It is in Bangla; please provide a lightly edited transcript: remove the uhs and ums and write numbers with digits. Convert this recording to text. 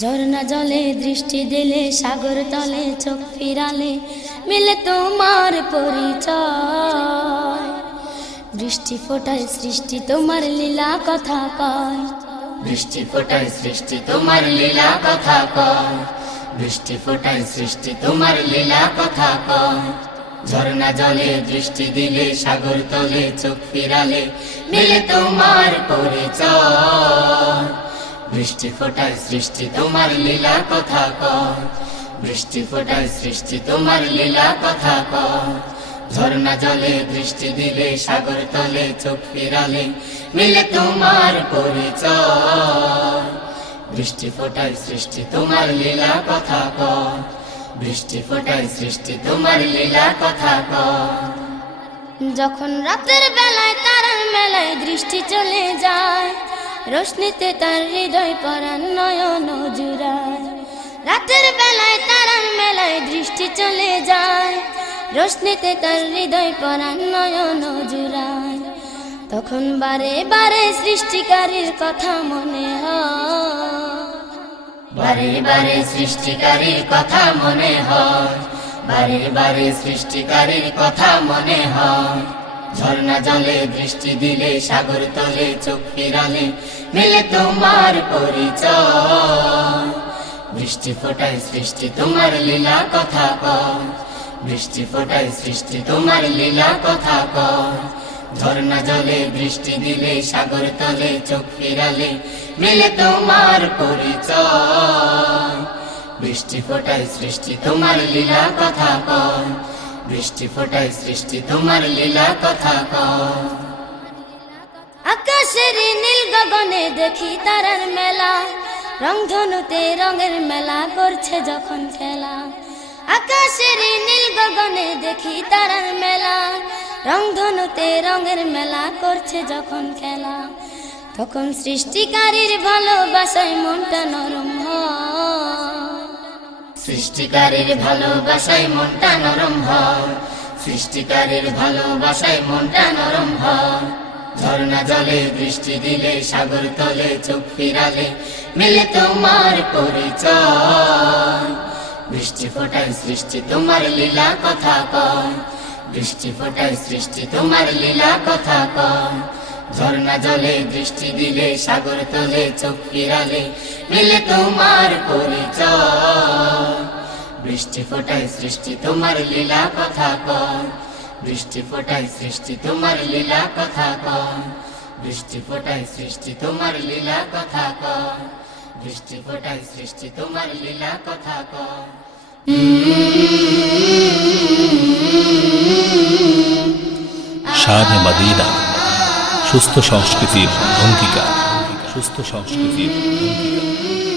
ঝর্ণা জলে দৃষ্টি দিলে, সাগর তলে চোখ ফিরালে, মিলে তোমার পরিচয়। বৃষ্টি ফোটায় সৃষ্টি তোমার লীলা কথা কয়। বৃষ্টি ফোটায় সৃষ্টি তোমার লীলা কথা কয়। বৃষ্টি ফোটায় সৃষ্টি তোমার লীলা কথা কয়। ঝর্ণা জলে দৃষ্টি দিলে, সাগর তলে চোখ ফিরালে, মিলে তোমার পরিচয়। বৃষ্টি ফোটায় সৃষ্টি তোমার লীলা কথা কয়। বৃষ্টি ফোটায় সৃষ্টি তোমার লীলা কথা কয়। ঝর্ণা জলে দৃষ্টি দিলে, সাগর তলে চোখ ফিরালে, মিলে তোমার পরিচয়। বৃষ্টি ফোটায় সৃষ্টি তোমার লীলা কথা কয়। বৃষ্টি ফোটায় সৃষ্টি তোমার লীলা কথা কয়। যখন রাতের বেলায় তারার মেলায় দৃষ্টি চলে যায়, রোশনিতে তার হৃদয় পরাণ নয়ন জুড়ায়। রাতের বেলায় তারার মেলায় দৃষ্টি চলে যায়, রোশনিতে তার হৃদয় পরাণ নয়ন জুড়ায়। তখন বারে বারে সৃষ্টিকারীর কথা মনে হয়। বারে বারে সৃষ্টিকারীর কথা মনে হয়। বারে বারে সৃষ্টিকারীর কথা মনে হয়। ঝর্ণা জলে দৃষ্টি দিলে, সাগর তলে চোখ ফিরালে, মিলে তোমার পরিচয়। বৃষ্টি ফোটায় সৃষ্টি তোমার লীলা কথা কয়। বৃষ্টি ফোটায় সৃষ্টি তোমার লীলা কথা কয়। ঝর্ণা জলে দৃষ্টি দিলে, সাগর তলে চোখ ফিরালে, মিলে তোমার পরিচয়। বৃষ্টি ফোটায় সৃষ্টি তোমার লীলা কথা কয়। বৃষ্টি ফোটায় সৃষ্টি তোমার লীলা কথা কয়। আকাশের নীল গগনে দেখি তারার মেলা, রংধনুতে রঙের মেলা করছে যখন খেলা। আকাশের নীল গগনে দেখি তারার মেলা, রংধনুতে রঙের মেলা করছে যখন খেলা। তখন সৃষ্টিকারীর ভালোবাসায় মনটা নরম হয়। সৃষ্টিকারীর ভালোবাসায় মনটা নরম হয়। সৃষ্টিকারীর ভালোবাসায় মনটা নরম হয়। ঝর্ণা জলে দৃষ্টি দিলে, সাগর তলে চোখ ফিরালে, মিলে তোমার পরিচয়। বৃষ্টি ফোটায় সৃষ্টি তোমার লীলা কথা কয়। বৃষ্টি ফোটায় সৃষ্টি তোমার লীলা কথা কয়। ঝর্ণা জলে দৃষ্টি দিলে, সাগর তলে চোখ ফিরালে, মিলে তোমার পরিচয়। বৃষ্টি ফোটায় সৃষ্টি তোমার লীলা কথা কয়। বৃষ্টি ফোটায় সৃষ্টি তোমার লীলা কথা কয়। বৃষ্টি ফোটায় সৃষ্টি তোমার লীলা কথা কয়। বৃষ্টি ফোটায় সৃষ্টি তোমার লীলা কথা কয়। শানে মদিনা, সুস্থ সংস্কৃতির অঙ্গীকার। সুস্থ সংস্কৃতির অঙ্গীকার।